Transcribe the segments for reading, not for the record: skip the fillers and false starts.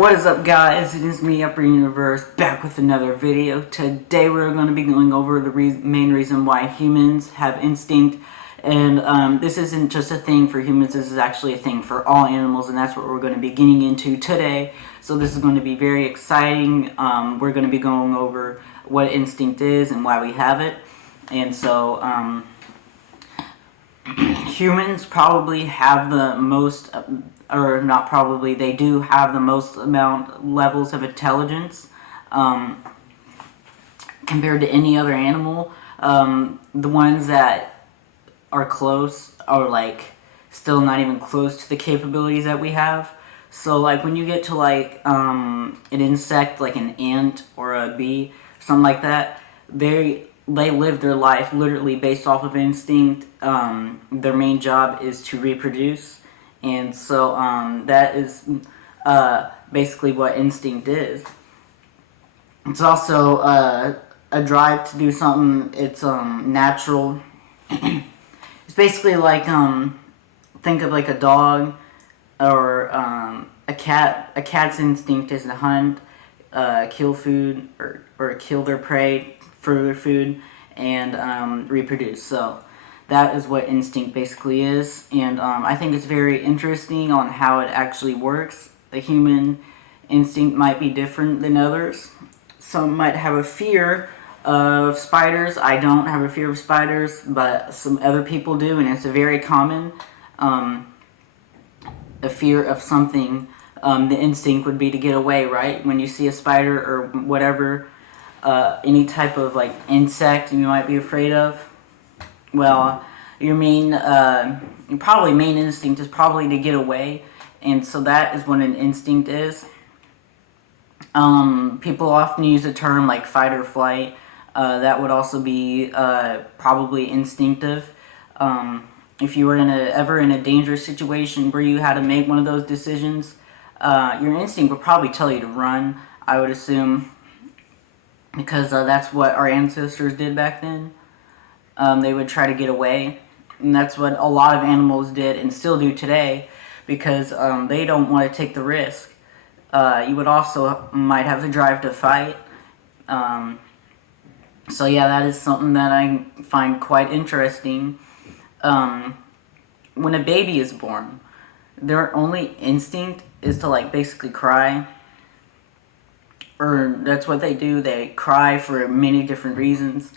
What is up, guys? It is me, Upper Universe, back with another video. Today we're going to be going over the main reason why humans have instinct. And this isn't just a thing for humans, this is actually a thing for all animals, and that's what we're going to be getting into today. So this is going to be very exciting. We're going to be going over what instinct is and why we have it. And so humans probably have the most, or not probably, they do have the most levels of intelligence compared to any other animal. The ones that are close are like still not even close to the capabilities that we have. So like when you get to like an insect like an ant or a bee, something like that, they live their life literally based off of instinct. Their main job is to reproduce, and so that is basically what instinct is. It's also a drive to do something. It's natural. It's basically like think of like a dog or a cat. A cat's instinct is to hunt, kill food, or kill their prey for their food, and reproduce. So that is what instinct basically is, and I think it's very interesting on how it actually works. The human instinct might be different than others. Some might have a fear of spiders. I don't have a fear of spiders, but some other people do, and it's a very common a fear of something. The instinct would be to get away, right? When you see a spider or whatever, any type of like insect you might be afraid of, well, your probably main instinct is probably to get away, and so that is what an instinct is. People often use the term like fight or flight. That would also be probably instinctive. If you were ever in a dangerous situation where you had to make one of those decisions, your instinct would probably tell you to run, I would assume, because that's what our ancestors did back then. They would try to get away, and that's what a lot of animals did and still do today, because they don't want to take the risk. You would also might have the drive to fight. So yeah, that is something that I find quite interesting. When a baby is born, their only instinct is to like basically cry. Or that's what they do. They cry for many different reasons.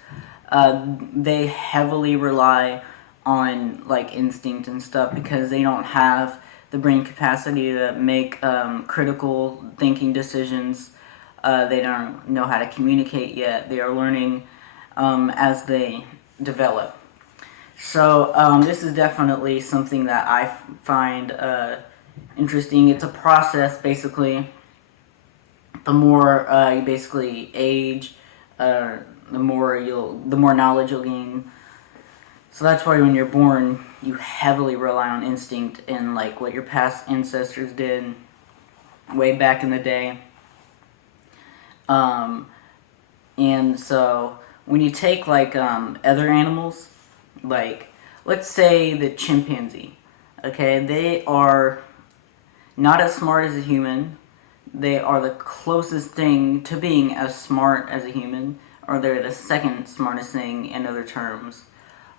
They heavily rely on like instinct and stuff because they don't have the brain capacity to make critical thinking decisions. They don't know how to communicate yet. They are learning as they develop. So this is definitely something that I find interesting. It's a process, basically. The more you basically age, the more knowledge you'll gain. So that's why when you're born, you heavily rely on instinct and like what your past ancestors did way back in the day. And so when you take like other animals, like let's say the chimpanzee, okay, they are not as smart as a human. They are the closest thing to being as smart as a human, or they're the second smartest thing in other terms.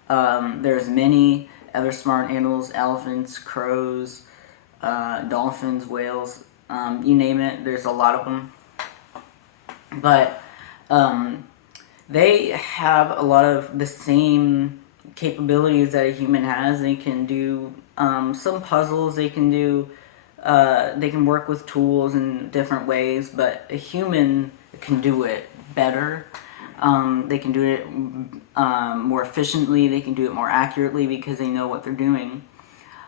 There's many other smart animals: elephants, crows, dolphins, whales, you name it, there's a lot of them. But they have a lot of the same capabilities that a human has. They can do some puzzles, they can do they can work with tools in different ways, but a human can do it better. They can do it more efficiently, they can do it more accurately because they know what they're doing.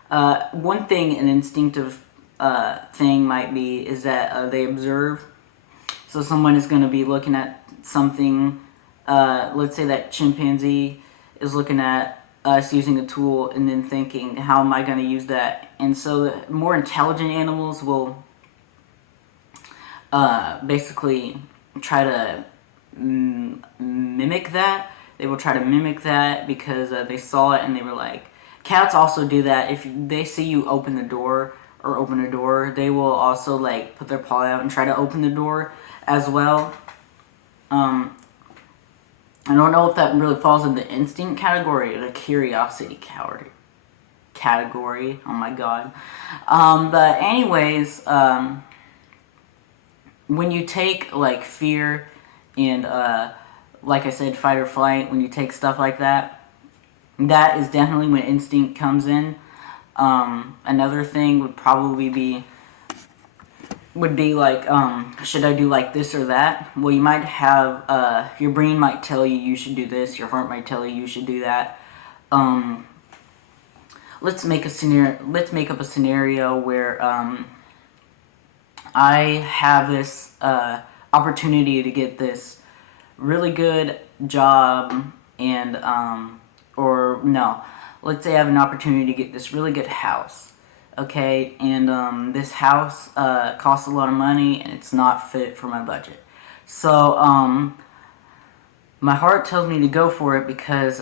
One thing, an instinctive thing might be, is that they observe. So someone is going to be looking at something, let's say that chimpanzee is looking at us using a tool and then thinking, how am I going to use that? And so the more intelligent animals will basically try to mimic that. They will try to mimic that because they saw it and they were like... Cats also do that. If they see you open the door or open a door, they will also like put their paw out and try to open the door as well. I don't know if that really falls in the instinct category or the curiosity category. Oh my god. But anyways, when you take like fear and like I said, fight or flight, when you take stuff like that, that is definitely when instinct comes in. Another thing would probably be like, should I do like this or that? Well, you might have, your brain might tell you you should do this, your heart might tell you you should do that. Let's make up a scenario where, I have this, opportunity to get this really good job and, or no, let's say I have an opportunity to get this really good house. Okay, and this house costs a lot of money and it's not fit for my budget. So my heart tells me to go for it because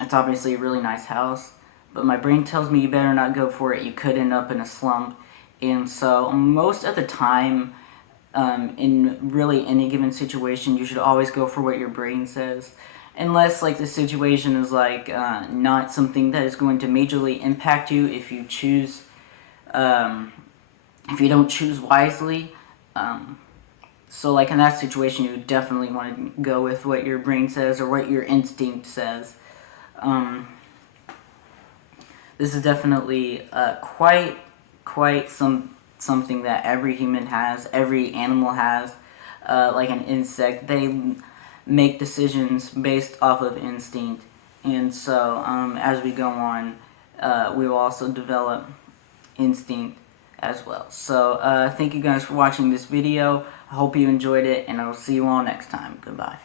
it's obviously a really nice house, but my brain tells me you better not go for it, you could end up in a slump. And so most of the time, in really any given situation, you should always go for what your brain says. Unless like the situation is like not something that is going to majorly impact you if you choose, if you don't choose wisely. So like in that situation, you definitely want to go with what your brain says or what your instinct says. This is definitely quite something that every human has, every animal has. Like an insect, they make decisions based off of instinct, and so as we go on, we will also develop instinct as well. So thank you guys for watching this video. I hope you enjoyed it, and I will see you all next time. Goodbye.